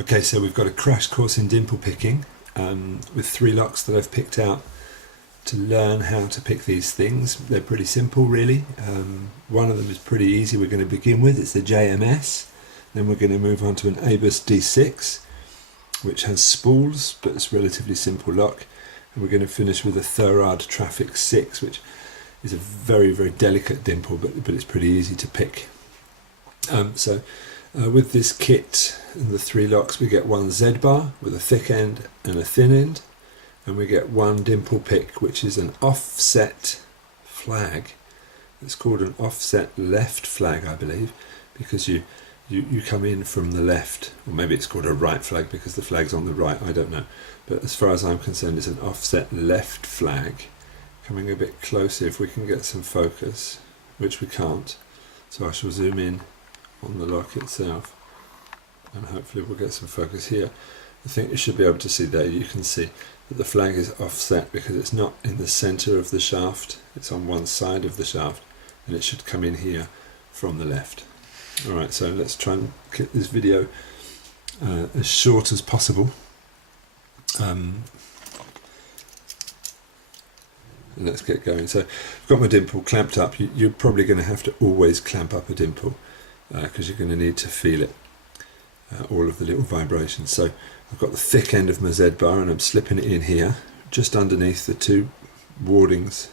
Okay, so we've got a crash course in dimple picking with 3 locks that I've picked out to learn how to pick these things. They're pretty simple really. One of them is pretty easy we're going to begin with, it's the JMS. Then we're going to move on to an ABUS D6 which has spools but it's a relatively simple lock. And we're going to finish with a Thurard Traffic 6 which is a very, very delicate dimple but it's pretty easy to pick. With this kit and the 3 locks we get 1 Z bar with a thick end and a thin end, and we get 1 dimple pick which is an offset flag. It's called an offset left flag I believe because you come in from the left, or maybe it's called a right flag because the flag's on the right, I don't know, but as far as I'm concerned it's an offset left flag. Coming a bit closer if we can get some focus, which we can't, so I shall zoom in on the lock itself and hopefully we'll get some focus here. I think you should be able to see there, you can see that the flag is offset because it's not in the center of the shaft, it's on one side of the shaft and it should come in here from the left. Alright, so let's try and keep this video as short as possible. Let's get going. So I've got my dimple clamped up. You're probably going to have to always clamp up a dimple because you're going to need to feel it, all of the little vibrations. So I've got the thick end of my Z bar and I'm slipping it in here just underneath the 2 wardings,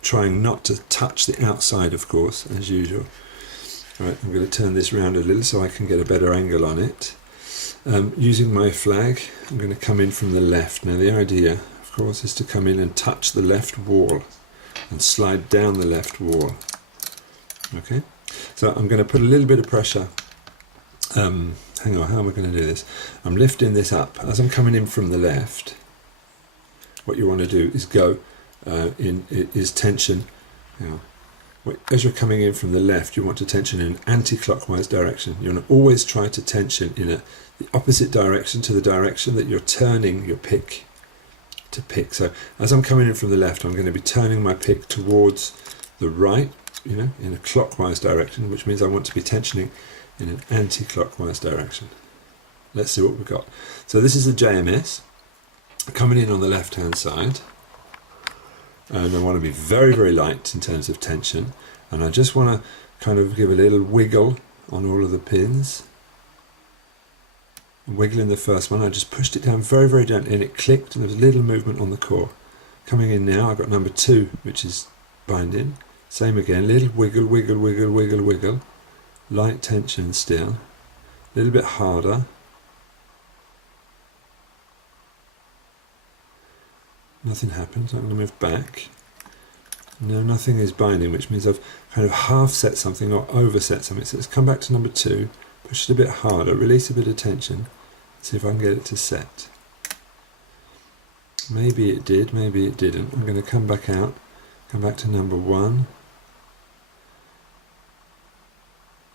trying not to touch the outside of course as usual. Alright, I'm going to turn this round a little so I can get a better angle on it. Using my flag I'm going to come in from the left. Now the idea of course is to come in and touch the left wall and slide down the left wall. Okay, so I'm going to put a little bit of pressure. Hang on, how am I going to do this? I'm lifting this up as I'm coming in from the left. What you want to do is go is tension. As you're coming in from the left, you want to tension in an anti-clockwise direction. You want to always try to tension in the opposite direction to the direction that you're turning your pick to pick. So as I'm coming in from the left, I'm going to be turning my pick towards the right, in a clockwise direction, which means I want to be tensioning in an anti-clockwise direction. Let's see what we've got. So this is the JMS coming in on the left hand side, and I want to be very, very light in terms of tension, and I just want to kind of give a little wiggle on all of the pins. Wiggling the first one, I just pushed it down very, very gently and it clicked and there was a little movement on the core. Coming in now, I've got number 2 which is binding. Same again, little wiggle, wiggle, wiggle, wiggle, wiggle. Light tension still. A little bit harder. Nothing happens, I'm going to move back. No, nothing is binding, which means I've kind of half set something or overset something. So let's come back to number 2. Push it a bit harder, release a bit of tension, see if I can get it to set. Maybe it did, maybe it didn't. I'm going to come back out, come back to number 1.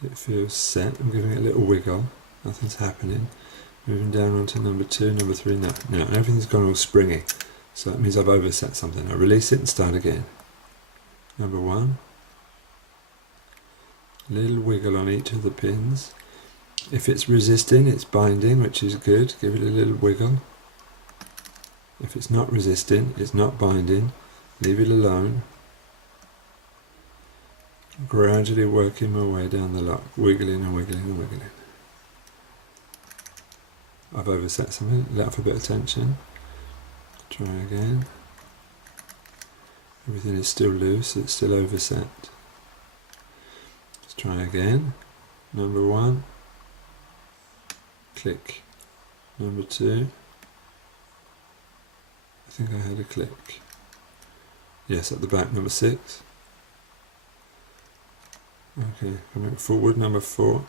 It feels set, I'm giving it a little wiggle, nothing's happening. Moving down onto number 2, number 3, no, everything's gone all springy. So that means I've overset something. I release it and start again. Number 1. Little wiggle on each of the pins. If it's resisting, it's binding, which is good. Give it a little wiggle. If it's not resisting, it's not binding. Leave it alone. Gradually working my way down the lock, wiggling and wiggling and wiggling. I've overset something, let off a bit of tension. Try again. Everything is still loose, it's still overset. Let's try again. Number 1. Click. Number 2. I think I had a click. Yes, at the back, number 6. Okay, coming forward, number 4.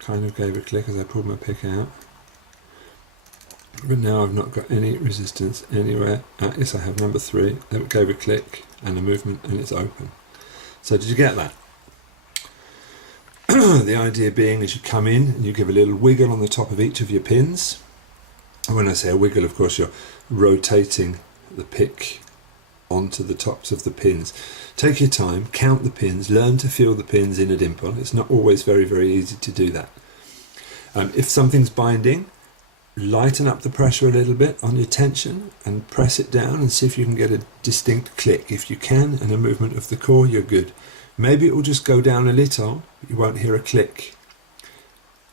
Kind of gave a click as I pulled my pick out. But now I've not got any resistance anywhere. Yes, I have number 3. That gave a click and a movement and it's open. So did you get that? The idea being is you come in and you give a little wiggle on the top of each of your pins. And when I say a wiggle, of course, you're rotating the pick onto the tops of the pins. Take your time, count the pins, learn to feel the pins in a dimple. It's not always very, very easy to do that. If something's binding, lighten up the pressure a little bit on your tension and press it down and see if you can get a distinct click. If you can, and a movement of the core, you're good. Maybe it will just go down a little, but you won't hear a click.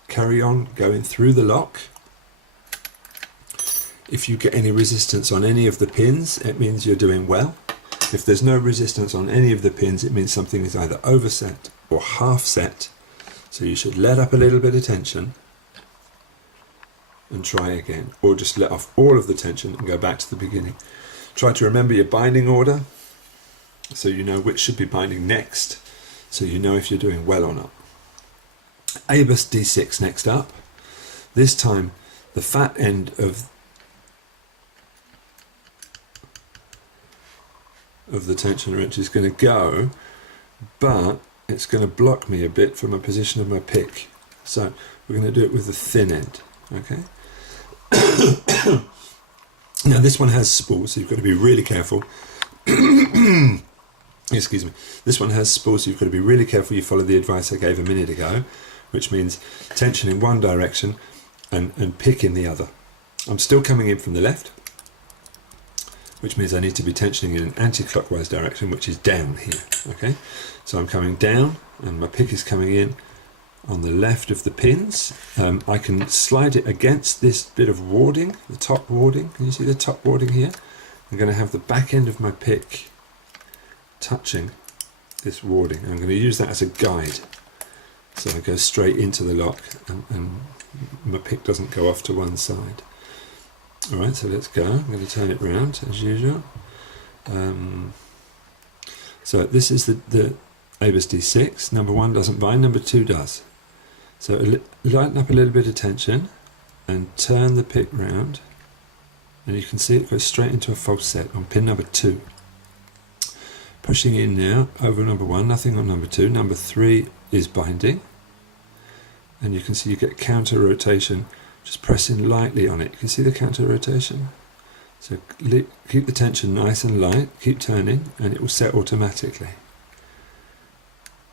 Carry on going through the lock. If you get any resistance on any of the pins, it means you're doing well. If there's no resistance on any of the pins, it means something is either overset or half set. So you should let up a little bit of tension and try again, or just let off all of the tension and go back to the beginning. Try to remember your binding order so you know which should be binding next, so you know if you're doing well or not. ABUS D6 next up. This time the fat end of the tension wrench is going to go, but it's going to block me a bit from a position of my pick. So we're going to do it with the thin end. Okay. Now this one has spools, so you've got to be really careful. Excuse me. This one has spools, so you've got to be really careful you follow the advice I gave a minute ago, which means tension in one direction and pick in the other. I'm still coming in from the left, which means I need to be tensioning in an anti-clockwise direction, which is down here. Okay, so I'm coming down and my pick is coming in on the left of the pins. I can slide it against this bit of warding, the top warding. Can you see the top warding here? I'm going to have the back end of my pick touching this warding. I'm going to use that as a guide, so I go straight into the lock and my pick doesn't go off to one side. Alright, so let's go. I'm going to turn it round as usual. So this is the ABUS D6. Number 1 doesn't bind, number 2 does. So lighten up a little bit of tension and turn the pick round, and you can see it goes straight into a false set on pin number 2. Pushing in now over number 1, nothing on number 2. Number 3 is binding, and you can see you get counter rotation, just pressing lightly on it. You can see the counter rotation. So keep the tension nice and light, keep turning, and it will set automatically.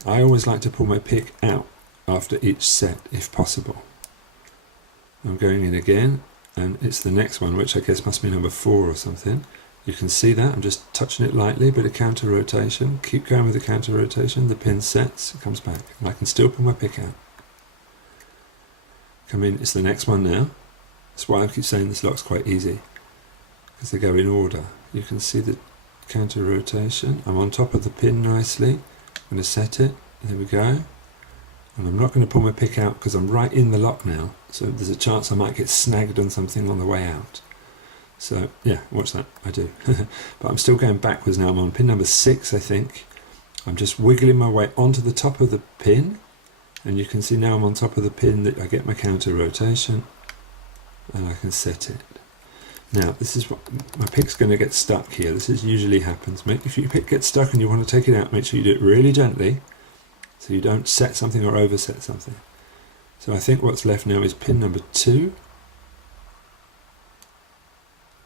I always like to pull my pick out after each set if possible. I'm going in again, and it's the next one, which I guess must be number 4 or something. You can see that, I'm just touching it lightly, bit of counter rotation. Keep going with the counter rotation, the pin sets, it comes back, and I can still pull my pick out. Come in, it's the next one now. That's why I keep saying this lock's quite easy, because they go in order. You can see the counter rotation. I'm on top of the pin nicely. I'm going to set it, there we go. And I'm not going to pull my pick out because I'm right in the lock now, so there's a chance I might get snagged on something on the way out. So yeah, watch that, I do. But I'm still going backwards now. I'm on pin number 6, I think. I'm just wiggling my way onto the top of the pin, and you can see now I'm on top of the pin that I get my counter rotation, and I can set it. Now this is what my pick's going to get stuck here. This usually happens. If your pick gets stuck and you want to take it out, make sure you do it really gently, so you don't set something or overset something. So I think what's left now is pin number 2,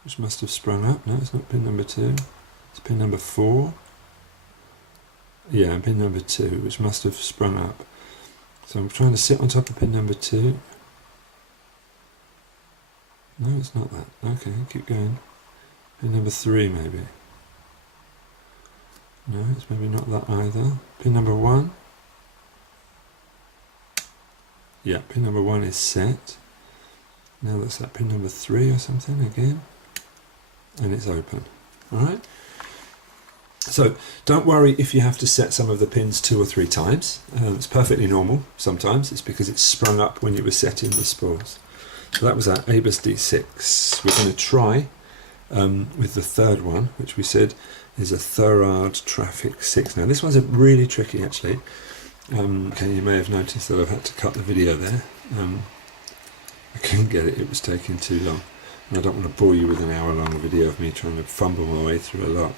which must have sprung up. No, it's not pin number 2. It's pin number 4. Yeah, and pin number 2, which must have sprung up. So I'm trying to sit on top of pin number 2. No, it's not that. Okay, keep going. Pin number 3 maybe. No, it's maybe not that either. Pin number 1. Yeah, pin number 1 is set. Now that's that pin number 3 or something again. And it's open. Alright? So don't worry if you have to set some of the pins 2 or 3 times. It's perfectly normal sometimes. It's because it's sprung up when you were setting the spools. So that was our ABUS D6. We're going to try with the third one, which we said is a Thurard Traffic 6. Now this one's really tricky actually. Okay, you may have noticed that I've had to cut the video there. I couldn't get it, it was taking too long. And I don't want to bore you with an hour-long video of me trying to fumble my way through a lock.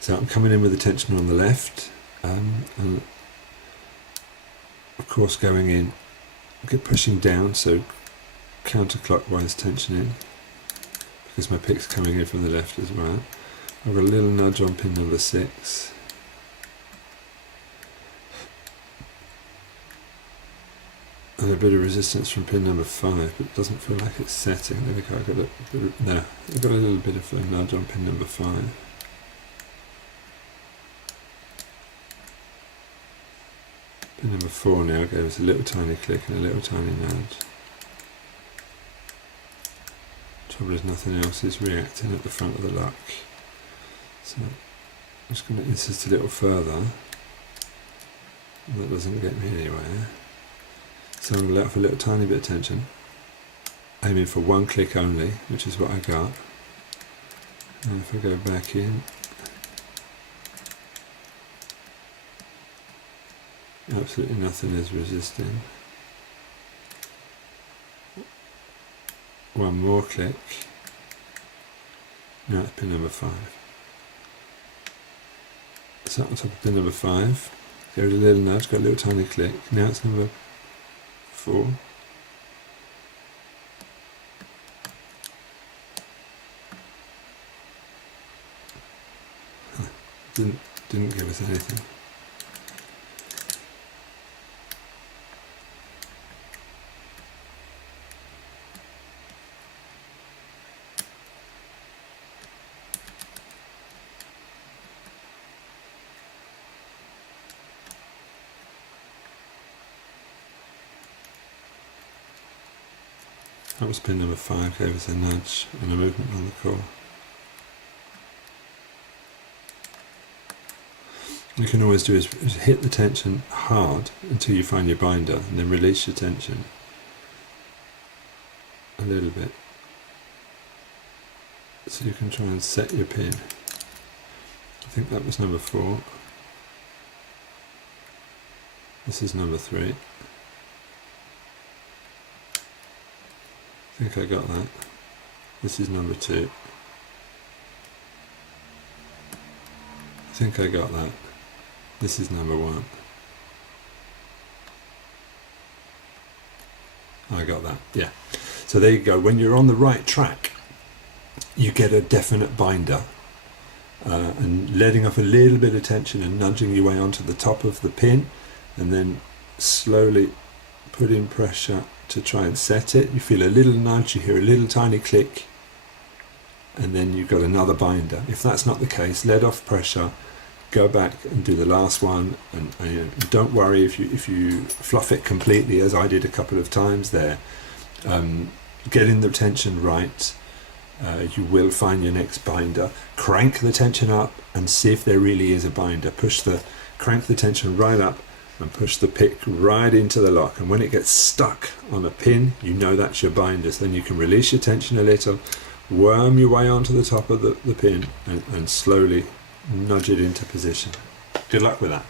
So I'm coming in with the tension on the left, and of course going in, pushing down, so counterclockwise tension in, because my pick's coming in from the left as well. I've got a little nudge on pin number 6. And a bit of resistance from pin number 5, but it doesn't feel like it's setting. There we go, I've got a little bit of a nudge on pin number 5. Pin number 4 now gave us a little tiny click and a little tiny nudge. Trouble is nothing else is reacting at the front of the lock. So I'm just going to insist a little further. That doesn't get me anywhere. So I'm going to let off a little tiny bit of tension, aiming for one click only, which is what I got. And if I go back in, absolutely nothing is resisting. One more click. Now it's pin number 5. So on top of pin number 5, go a little nudge, got a little tiny click. Now it's number 4. Didn't give us anything. That was pin number 5, gave us a nudge and a movement on the core. You can always do is hit the tension hard until you find your binder, and then release your tension a little bit, so you can try and set your pin. I think that was number 4. This is number 3. I think I got that. This is number 2. I think I got that. This is number 1. I got that, yeah. So there you go. When you're on the right track, you get a definite binder. And letting off a little bit of tension and nudging your way onto the top of the pin, and then slowly putting pressure to try and set it. You feel a little nudge, you hear a little tiny click, and then you've got another binder. If that's not the case, let off pressure, go back and do the last one, and don't worry if you fluff it completely, as I did a couple of times there. Getting the tension right, you will find your next binder. Crank the tension up and see if there really is a binder. Crank the tension right up and push the pick right into the lock, and when it gets stuck on a pin, you know that's your binder. So then you can release your tension a little, worm your way onto the top of the pin, and slowly nudge it into position. Good luck with that.